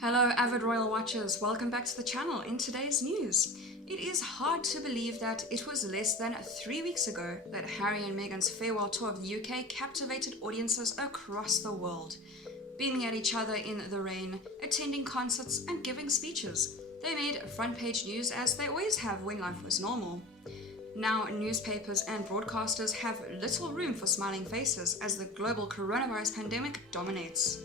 Hello avid royal watchers, welcome back to the channel. In today's news, it is hard to believe that it was less than 3 weeks ago that Harry and Meghan's farewell tour of the UK captivated audiences across the world. Beaming at each other in the rain, attending concerts and giving speeches, they made front page news as they always have when life was normal. Now newspapers and broadcasters have little room for smiling faces as the global coronavirus pandemic dominates.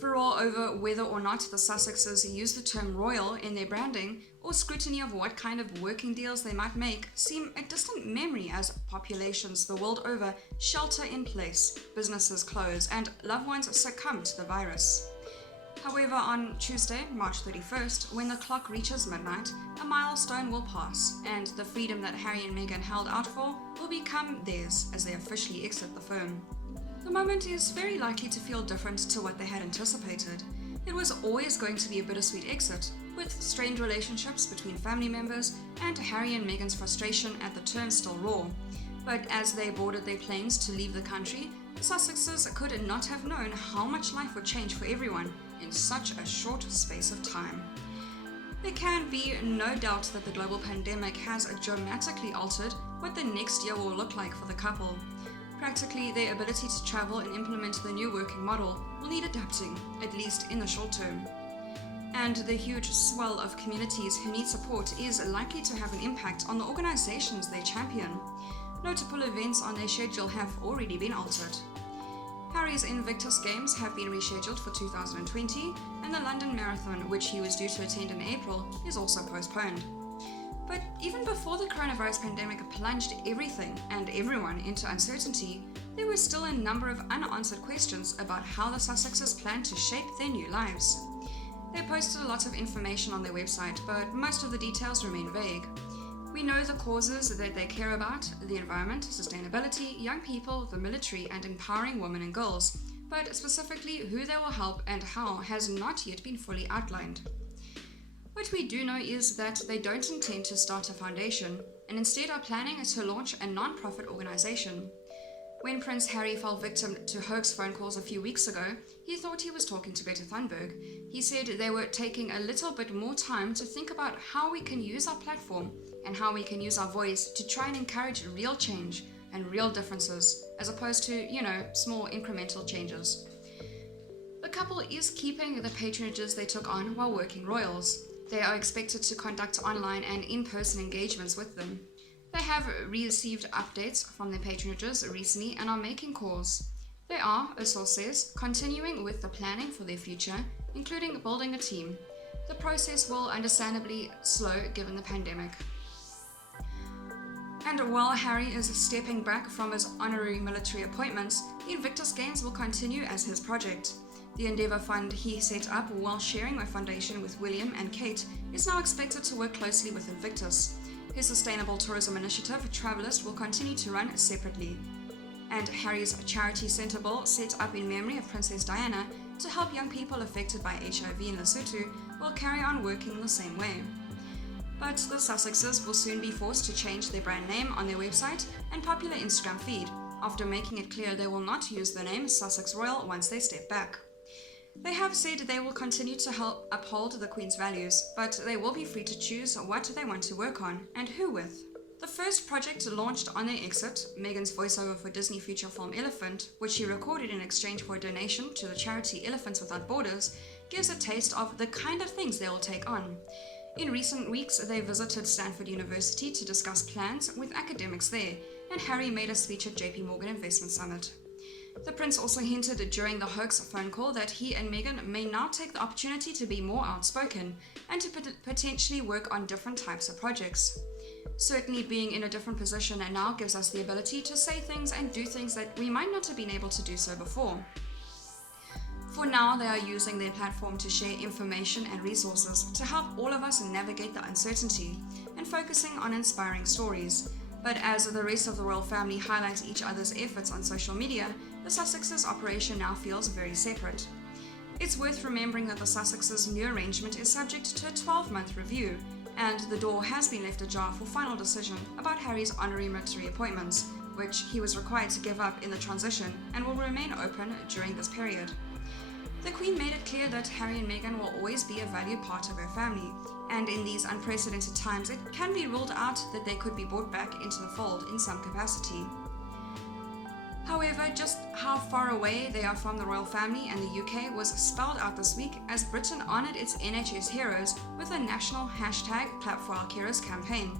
Furore over whether or not the Sussexes use the term royal in their branding, or scrutiny of what kind of working deals they might make, seem a distant memory as populations the world over shelter in place, businesses close, and loved ones succumb to the virus. However, on Tuesday, March 31st, when the clock reaches midnight, a milestone will pass, and the freedom that Harry and Meghan held out for will become theirs as they officially exit the firm. The moment is very likely to feel different to what they had anticipated. It was always going to be a bittersweet exit, with strained relationships between family members and Harry and Meghan's frustration at the term still raw. But as they boarded their planes to leave the country, the Sussexes could not have known how much life would change for everyone in such a short space of time. There can be no doubt that the global pandemic has dramatically altered what the next year will look like for the couple. Practically, their ability to travel and implement the new working model will need adapting, at least in the short term. And the huge swell of communities who need support is likely to have an impact on the organizations they champion. Notable events on their schedule have already been altered. Harry's Invictus Games have been rescheduled for 2020, and the London Marathon, which he was due to attend in April, is also postponed. But even before the coronavirus pandemic plunged everything and everyone into uncertainty, there were still a number of unanswered questions about how the Sussexes plan to shape their new lives. They posted a lot of information on their website, but most of the details remain vague. We know the causes that they care about: the environment, sustainability, young people, the military, and empowering women and girls, but specifically who they will help and how has not yet been fully outlined. What we do know is that they don't intend to start a foundation, and instead are planning to launch a non-profit organization. When Prince Harry fell victim to hoax phone calls a few weeks ago, he thought he was talking to Greta Thunberg. He said they were taking a little bit more time to think about how we can use our platform and how we can use our voice to try and encourage real change and real differences, as opposed to, small incremental changes. The couple is keeping the patronages they took on while working royals. They are expected to conduct online and in-person engagements with them. They have received updates from their patronages recently and are making calls. They are, a source says, continuing with the planning for their future, including building a team. The process will understandably slow given the pandemic. And while Harry is stepping back from his honorary military appointments, the Invictus Games will continue as his project. The Endeavour Fund he set up while sharing a foundation with William and Kate is now expected to work closely with Invictus. His sustainable tourism initiative, Travelist, will continue to run separately. And Harry's charity centre ball, set up in memory of Princess Diana to help young people affected by HIV in Lesotho, will carry on working the same way. But the Sussexes will soon be forced to change their brand name on their website and popular Instagram feed, after making it clear they will not use the name Sussex Royal once they step back. They have said they will continue to help uphold the Queen's values, but they will be free to choose what they want to work on and who with. The first project launched on their exit, Meghan's voiceover for Disney feature film Elephant, which she recorded in exchange for a donation to the charity Elephants Without Borders, gives a taste of the kind of things they will take on. In recent weeks, they visited Stanford University to discuss plans with academics there, and Harry made a speech at JP Morgan Investment Summit. The prince also hinted during the hoax phone call that he and Meghan may now take the opportunity to be more outspoken and to potentially work on different types of projects. Certainly being in a different position now gives us the ability to say things and do things that we might not have been able to do so before. For now, they are using their platform to share information and resources to help all of us navigate the uncertainty and focusing on inspiring stories. But as the rest of the royal family highlight each other's efforts on social media, the Sussexes' operation now feels very separate. It's worth remembering that the Sussexes' new arrangement is subject to a 12-month review, and the door has been left ajar for final decision about Harry's honorary military appointments, which he was required to give up in the transition and will remain open during this period. The Queen made it clear that Harry and Meghan will always be a valued part of her family, and in these unprecedented times it can be ruled out that they could be brought back into the fold in some capacity. However, just how far away they are from the royal family and the UK was spelled out this week as Britain honoured its NHS heroes with a national #Clap for Our Heroes campaign.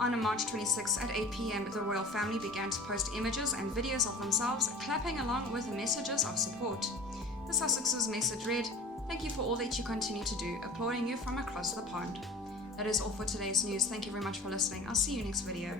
On March 26 at 8 p.m, the royal family began to post images and videos of themselves clapping along with messages of support. The Sussex's message read, "Thank you for all that you continue to do, applauding you from across the pond." That is all for today's news. Thank you very much for listening. I'll see you next video.